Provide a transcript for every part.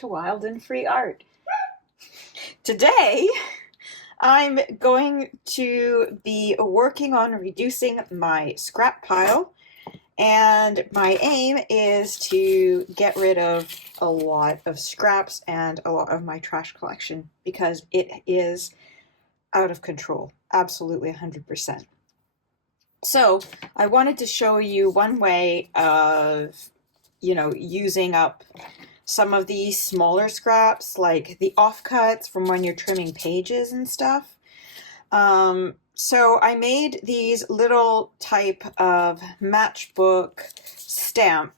to Wild and Free Art. Today, I'm going to be working on reducing my scrap pile, and my aim is to get rid of a lot of scraps and a lot of my trash collection because it is out of control, absolutely 100%. So I wanted to show you one way of, using up some of these smaller scraps, like the offcuts from when you're trimming pages and stuff. So I made these little type of matchbook stamp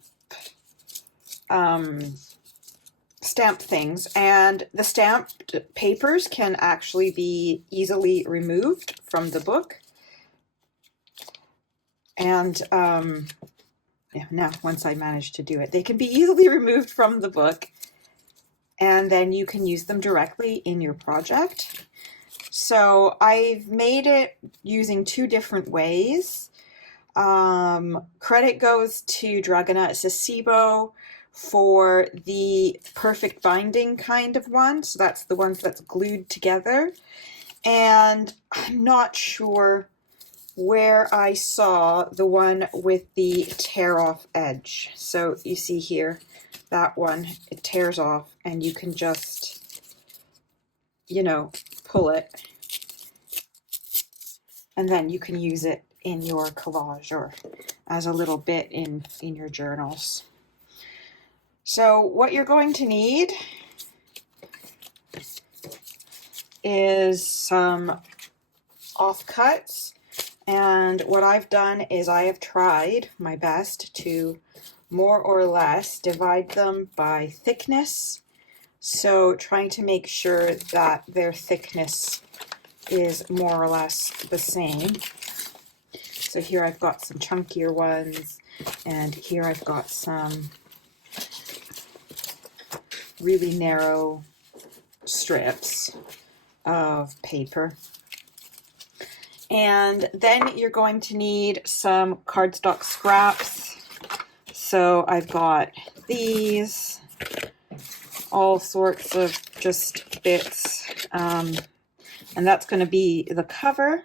things, and the stamped papers can actually be easily removed from the book. And now once I managed to do it, they can be easily removed from the book, and then you can use them directly in your project. So I've made it using two different ways. Credit goes to Dragana Sasibo for the perfect binding kind of one. So that's the ones that's glued together. And I'm not sure where I saw the one with the tear off edge. So you see here, that one, it tears off and you can just, pull it. And then you can use it in your collage or as a little bit in your journals. So what you're going to need is some offcuts. And what I've done is I have tried my best to more or less divide them by thickness. So trying to make sure that their thickness is more or less the same. So here I've got some chunkier ones, and here I've got some really narrow strips of paper. And then you're going to need some cardstock scraps. So I've got these, all sorts of just bits, and that's going to be the cover.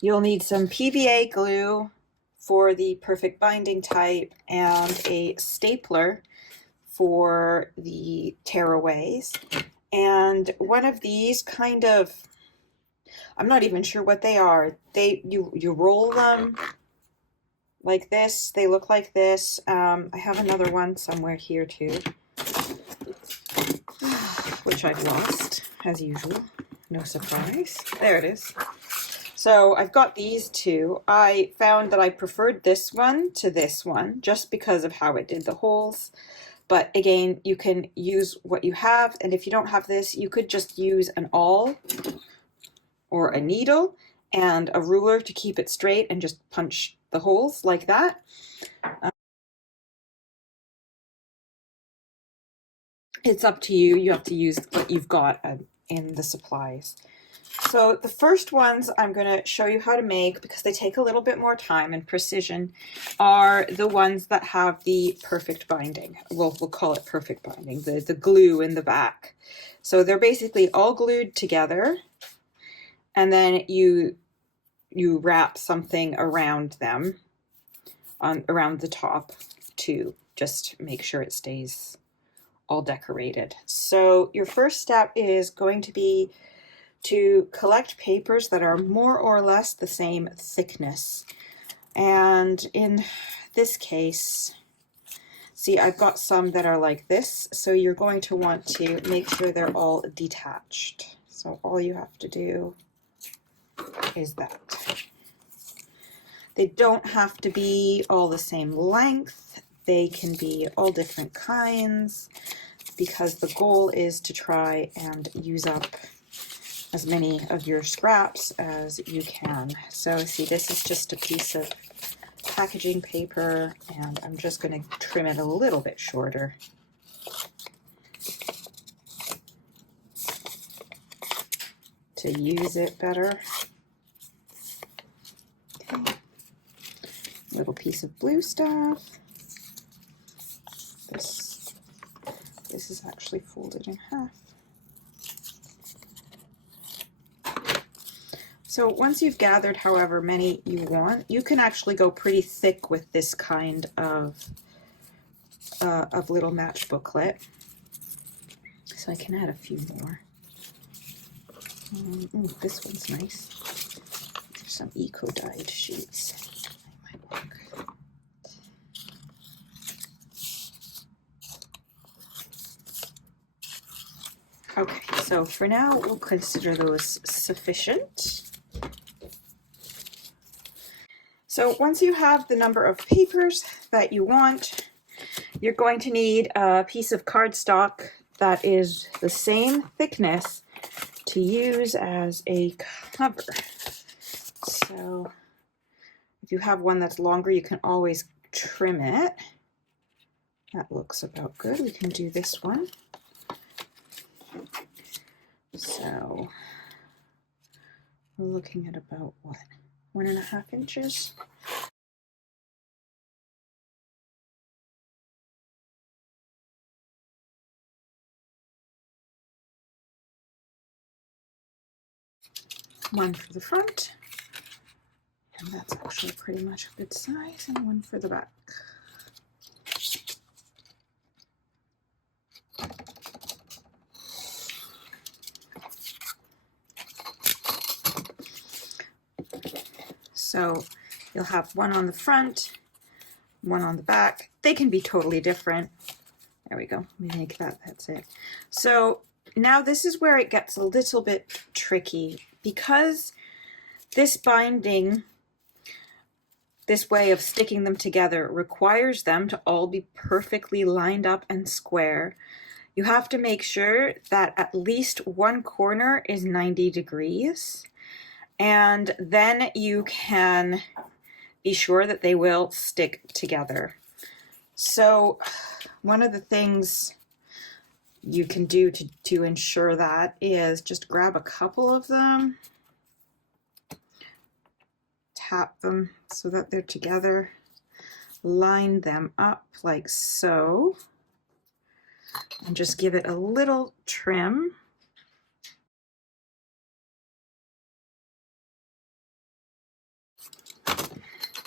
You'll need some PVA glue for the perfect binding type and a stapler for the tearaways. And one of these kind of, I'm not even sure what they are. You roll them like this. They look like this. I have another one somewhere here too, which I've lost as usual. No surprise. There it is. So I've got these two. I found that I preferred this one to this one just because of how it did the holes. But again, you can use what you have. And if you don't have this, you could just use an awl or a needle and a ruler to keep it straight and just punch the holes like that. It's up to you. You have to use what you've got in the supplies. So the first ones I'm going to show you how to make, because they take a little bit more time and precision, are the ones that have the perfect binding. We'll call it perfect binding, the glue in the back. So they're basically all glued together, and then you wrap something around them, around the top, to just make sure it stays all decorated. So your first step is going to be to collect papers that are more or less the same thickness. And in this case, see, I've got some that are like this, so you're going to want to make sure they're all detached. So all you have to do is that. They don't have to be all the same length. They can be all different kinds, because the goal is to try and use up as many of your scraps as you can. So see, this is just a piece of packaging paper, and I'm just going to trim it a little bit shorter. To use it better. Okay. Little piece of blue stuff. This is actually actually fold it in half. So once you've gathered however many you want, you can actually go pretty thick with this kind of little match booklet. So I can add a few more. Ooh, this one's nice. There's some eco-dyed sheets. That might work. Okay, so for now we'll consider those sufficient. So once you have the number of papers that you want, you're going to need a piece of cardstock that is the same thickness to use as a cover. So if you have one that's longer, you can always trim it. That looks about good. We can do this one. So we're looking at about what, 1.5 inches? One for the front, and that's actually pretty much a good size, and one for the back. So you'll have one on the front, one on the back. They can be totally different. There we go. We make that, that's it. So now this is where it gets a little bit tricky, because this binding, this way of sticking them together, requires them to all be perfectly lined up and square. You have to make sure that at least one corner is 90 degrees, and then you can be sure that they will stick together. So one of the things you can do to ensure that is just grab a couple of them, tap them so that they're together, line them up like so, and just give it a little trim.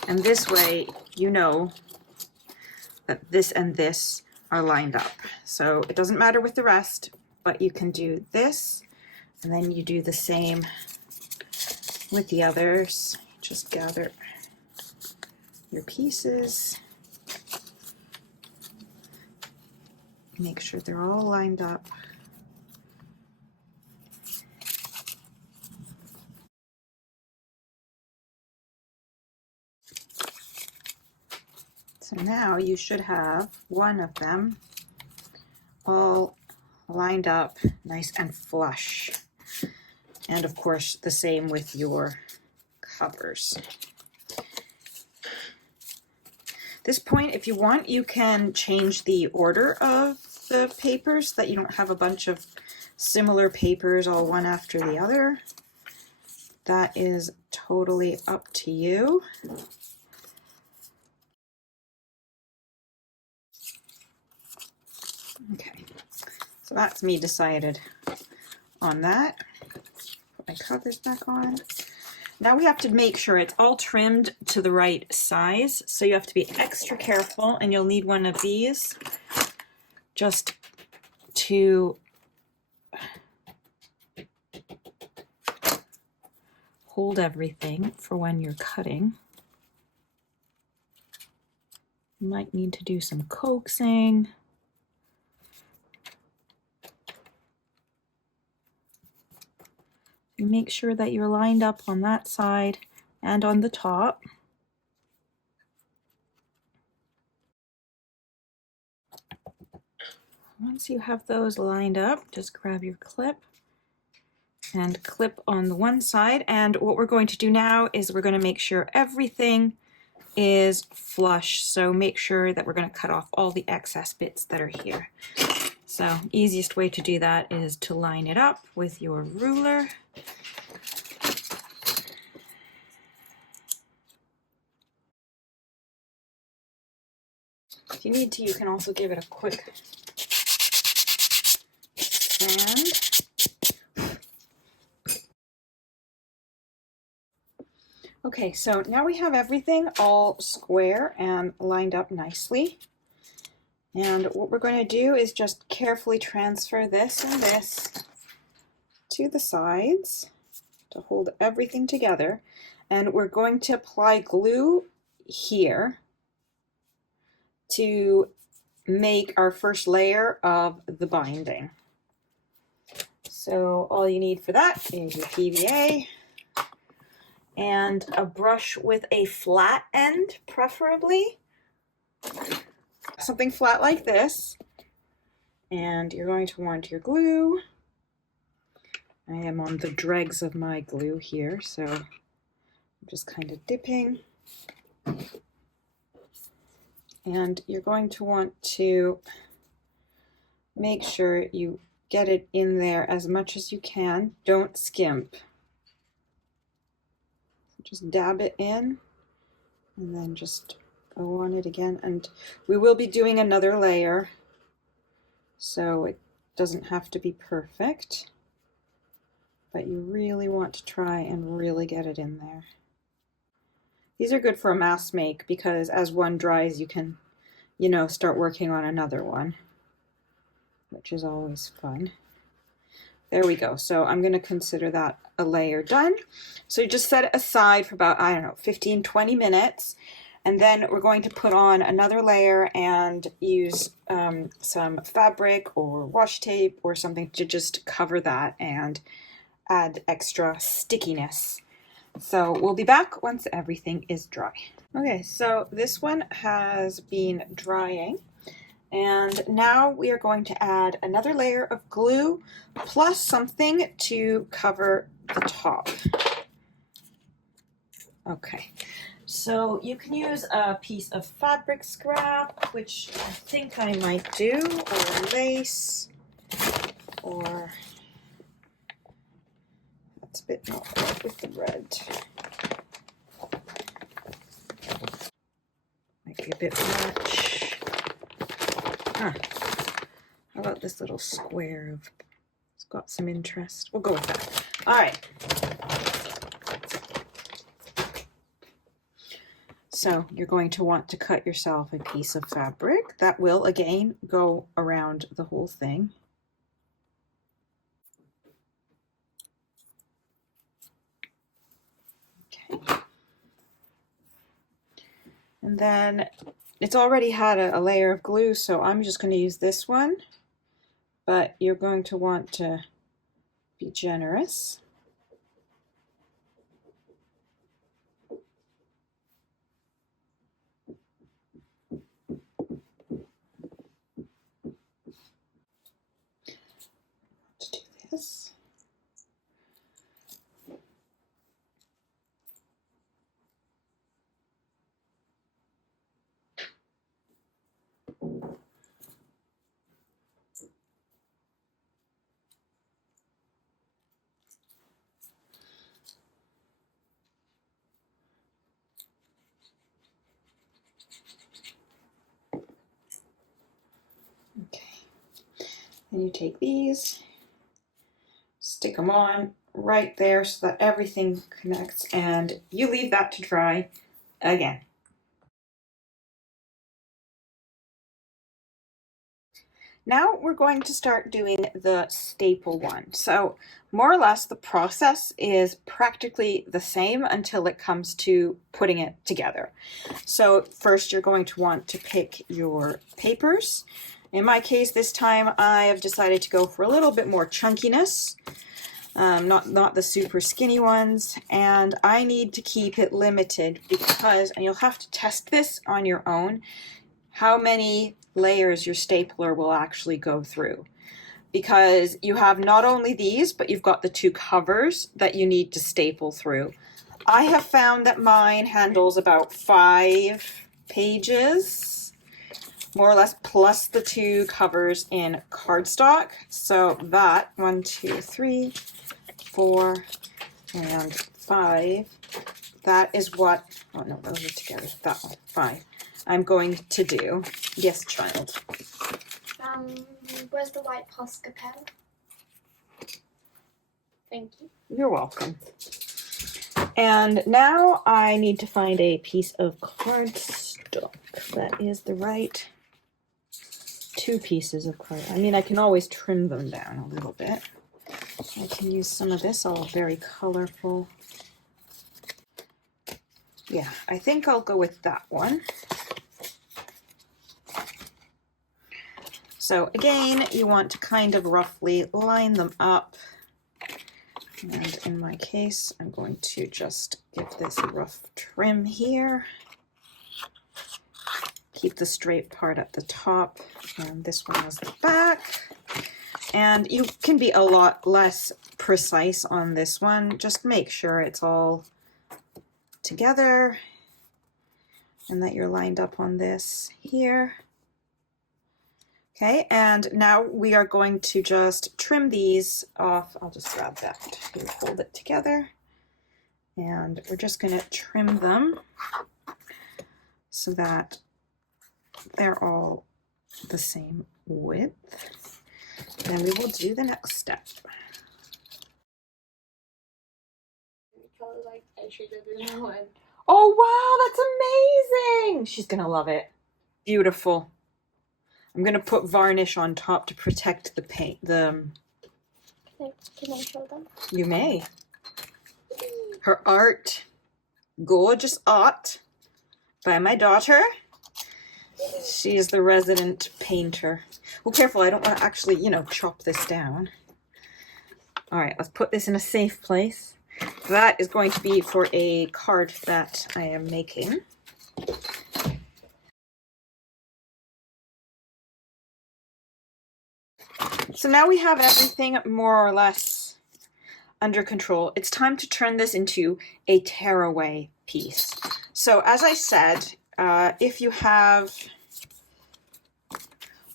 And this way, you know that this and this are lined up. So it doesn't matter with the rest, but you can do this, and then you do the same with the others. Just gather your pieces. Make sure they're all lined up. So now you should have one of them all lined up nice and flush. And of course, the same with your covers. At this point, if you want, you can change the order of the papers so that you don't have a bunch of similar papers all one after the other. That is totally up to you. Okay, so that's me decided on that. Put my covers back on. Now we have to make sure it's all trimmed to the right size, so you have to be extra careful, and you'll need one of these just to hold everything for when you're cutting. You might need to do some coaxing. You make sure that you're lined up on that side and on the top. Once you have those lined up, just grab your clip and clip on the one side. And what we're going to do now is we're going to make sure everything is flush. So make sure that we're going to cut off all the excess bits that are here. So easiest way to do that is to line it up with your ruler. If you need to, you can also give it a quick Okay, so now we have everything all square and lined up nicely. And what we're going to do is just carefully transfer this and this to the sides to hold everything together. And we're going to apply glue here to make our first layer of the binding. So all you need for that is your PVA and a brush with a flat end, preferably. Something flat like this. And you're going to want your glue. I am on the dregs of my glue here, so I'm just kind of dipping. And you're going to want to make sure you get it in there as much as you can. Don't skimp. Just dab it in and then just go on it again. And we will be doing another layer, so it doesn't have to be perfect, but you really want to try and really get it in there. These are good for a mass make because as one dries, you can, start working on another one, which is always fun. There we go. So I'm going to consider that a layer done. So you just set it aside for about, 15-20 minutes. And then we're going to put on another layer and use some fabric or washi tape or something to just cover that and add extra stickiness. So we'll be back once everything is dry. Okay, so this one has been drying. And now we are going to add another layer of glue plus something to cover the top. Okay, so you can use a piece of fabric scrap, which I think I might do, or lace, or that's a bit not right with the red. Might be a bit much. How about this little square of, it's got some interest. We'll go with that. All right. So you're going to want to cut yourself a piece of fabric that will again go around the whole thing. Okay. And then it's already had a layer of glue, so I'm just going to use this one, but you're going to want to be generous. To do this. Okay, and you take these, stick them on right there so that everything connects, and you leave that to dry again. Now we're going to start doing the staple one. So more or less the process is practically the same until it comes to putting it together. So first you're going to want to pick your papers. In my case this time I have decided to go for a little bit more chunkiness, not the super skinny ones, and I need to keep it limited because, and you'll have to test this on your own, how many layers your stapler will actually go through, because you have not only these, but you've got the two covers that you need to staple through. I have found that mine handles about 5 pages, more or less, plus the two covers in cardstock. So that 1, 2, 3, 4, and 5. That is what, oh no, those are together, that one, 5. I'm going to do. Yes, child. Where's the white Posca pen? Thank you. You're welcome. And now I need to find a piece of cardstock that is the right 2 pieces of card. I mean, I can always trim them down a little bit. I can use some of this, all very colorful. Yeah, I think I'll go with that one. So again, you want to kind of roughly line them up. And in my case, I'm going to just give this a rough trim here. Keep the straight part at the top, and this one is the back. And you can be a lot less precise on this one. Just make sure it's all together and that you're lined up on this here. Okay, and now we are going to just trim these off. I'll just grab that and hold it together. And we're just going to trim them so that they're all the same width. Then we will do the next step. Oh wow, that's amazing! She's gonna love it. Beautiful. I'm gonna put varnish on top to protect the paint. Can I show them? You may. Her art, gorgeous art by my daughter. She is the resident painter. Well, careful, I don't want to actually, chop this down. All right, let's put this in a safe place. That is going to be for a card that I am making. So now we have everything more or less under control. It's time to turn this into a tearaway piece. So as I said, if you have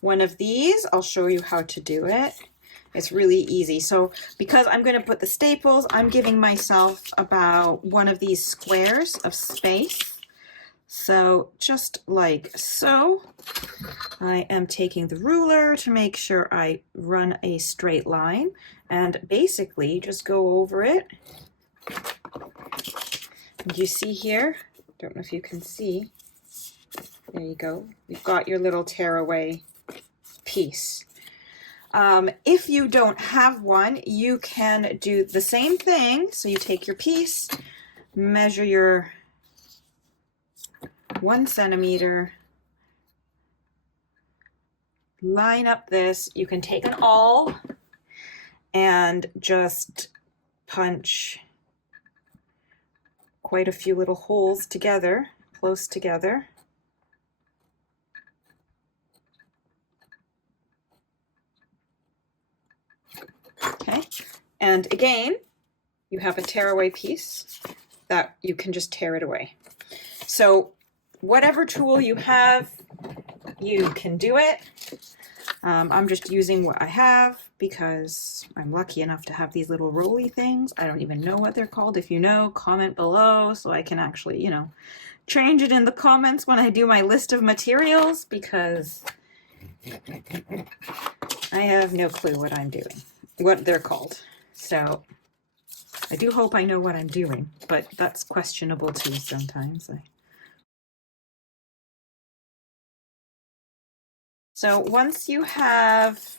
one of these, I'll show you how to do it. It's really easy. So because I'm going to put the staples, I'm giving myself about one of these squares of space. So just like so, I am taking the ruler to make sure I run a straight line and basically just go over it. And you see here, don't know if you can see, there you go. You've got your little tearaway piece. If you don't have one, you can do the same thing. So you take your piece, measure your 1 centimeter, line up this. You can take an awl and just punch quite a few little holes together, close together. Okay, and again, you have a tearaway piece that you can just tear it away. So whatever tool you have, you can do it. I'm just using what I have because I'm lucky enough to have these little rolly things. I don't even know what they're called. If you know, comment below so I can actually, change it in the comments when I do my list of materials, because I have no clue what I'm doing, what they're called. So I do hope I know what I'm doing, but that's questionable too sometimes. So once you have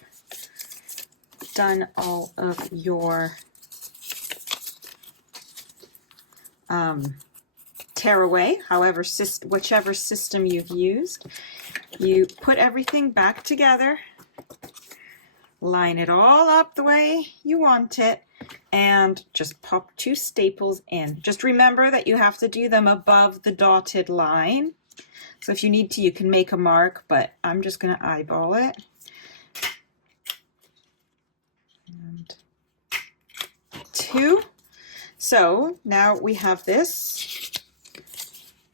done all of your tearaway, whichever system you've used, you put everything back together, line it all up the way you want it, and just pop 2 staples in. Just remember that you have to do them above the dotted line. So if you need to, you can make a mark, but I'm just going to eyeball it. And 2. So now we have this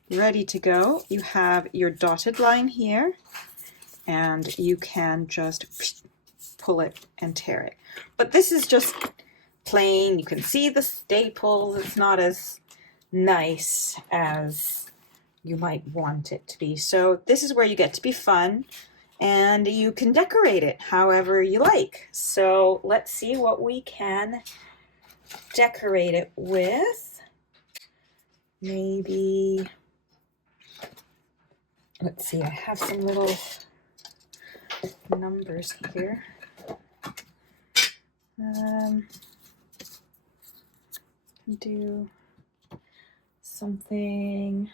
ready to go. You have your dotted line here, and you can just pull it and tear it. But this is just plain. You can see the staples. It's not as nice as you might want it to be. So this is where you get to be fun, and you can decorate it however you like. So let's see what we can decorate it with. maybe, let's see, I have some little numbers here. Do something,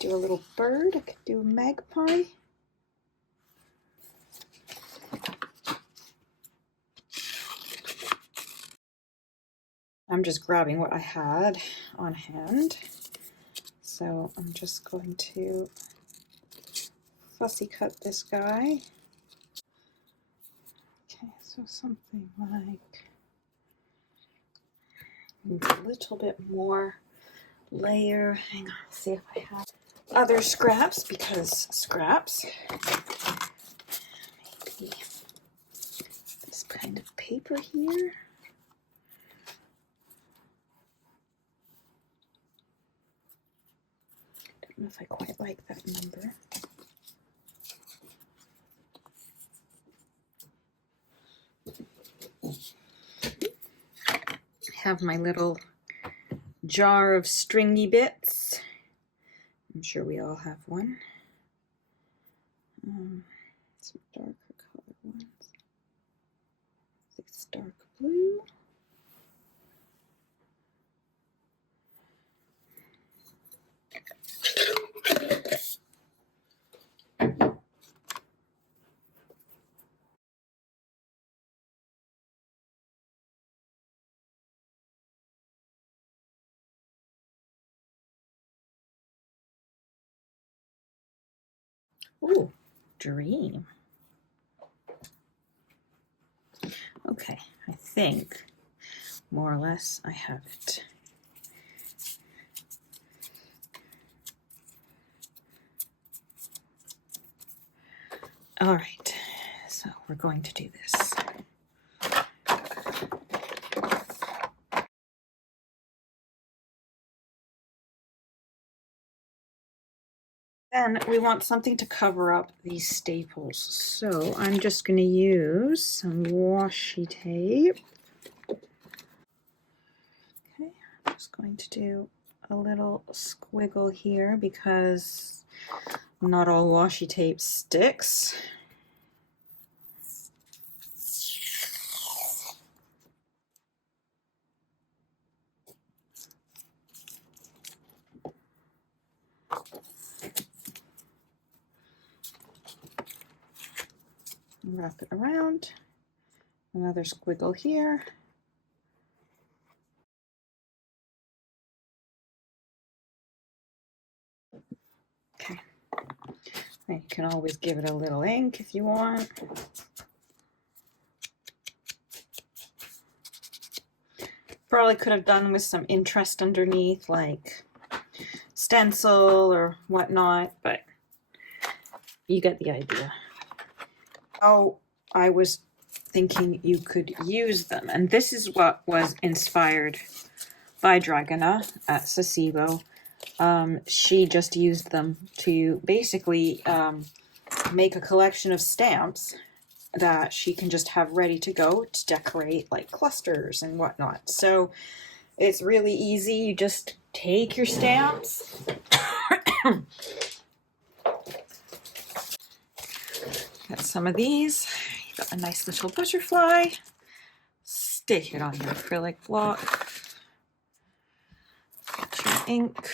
do a little bird, I could do a magpie. I'm just grabbing what I had on hand. So I'm just going to fussy cut this guy. Okay, so something like a little bit more layer. Hang on, see if I have other scraps, because scraps. Maybe this kind of paper here. Don't know if I quite like that number. I have my little jar of stringy bits. I'm sure we all have one. Some darker colored ones. This dark blue. Ooh, dream. Okay, I think more or less I have it. All right, so we're going to do this. Then we want something to cover up these staples. So I'm just going to use some washi tape. Okay, I'm just going to do a little squiggle here because not all washi tape sticks. Wrap it around. Another squiggle here. Okay. And you can always give it a little ink if you want. Probably could have done with some interest underneath, like stencil or whatnot, but you get the idea. Oh, I was thinking you could use them, and this is what was inspired by Dragana at Sasebo. She just used them to basically make a collection of stamps that she can just have ready to go to decorate like clusters and whatnot. So it's really easy. You just take your stamps. Got some of these. You got a nice little butterfly. Stick it on your acrylic block. Get your ink.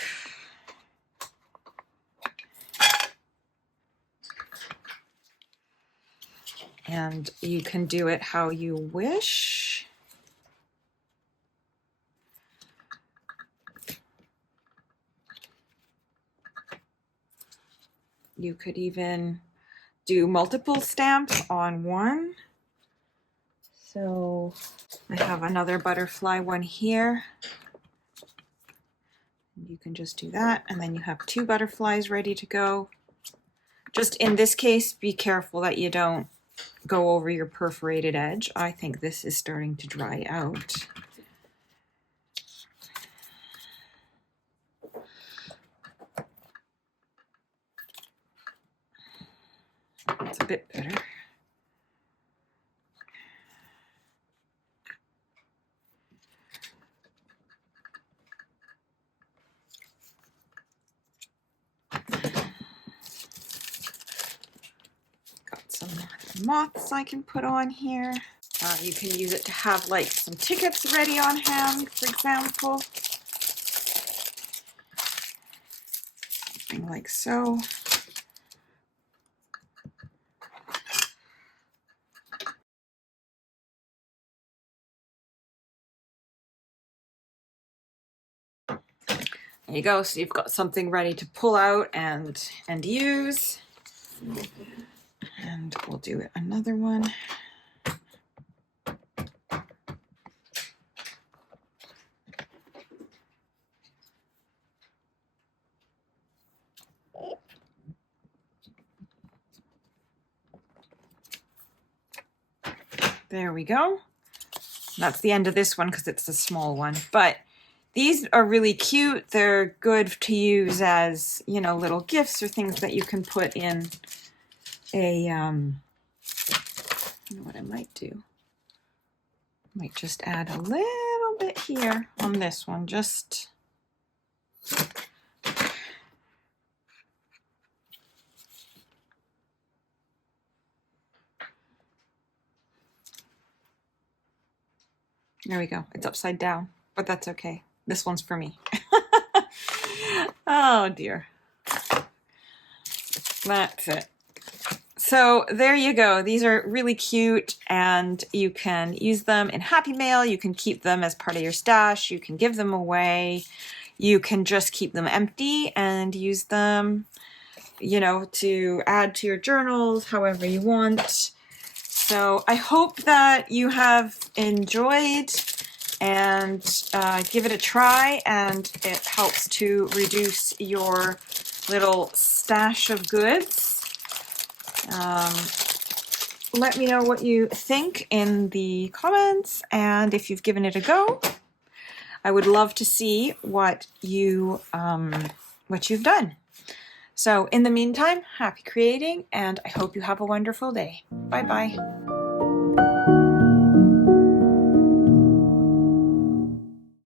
And you can do it how you wish. You could even do multiple stamps on one. So I have another butterfly one here. You can just do that, and then you have two butterflies ready to go. Just in this case, be careful that you don't go over your perforated edge. I think this is starting to dry out. It's a bit better. moths I can put on here. You can use it to have like some tickets ready on hand, for example. Something like so. There you go. So you've got something ready to pull out and use. And we'll do another one. There we go. That's the end of this one because it's a small one. But these are really cute. They're good to use as, you know, little gifts or things that you can put in a, you know what I might do? Might just add a little bit here on this one. Just there we go. It's upside down, but that's okay. This one's for me. Oh dear. That's it. So there you go. These are really cute and you can use them in Happy Mail. You can keep them as part of your stash. You can give them away. You can just keep them empty and use them, you know, to add to your journals however you want. So I hope that you have enjoyed and give it a try, and it helps to reduce your little stash of goods. Let me know what you think in the comments, and if you've given it a go, I would love to see what you've done. So in the meantime, happy creating, and I hope you have a wonderful day. Bye bye.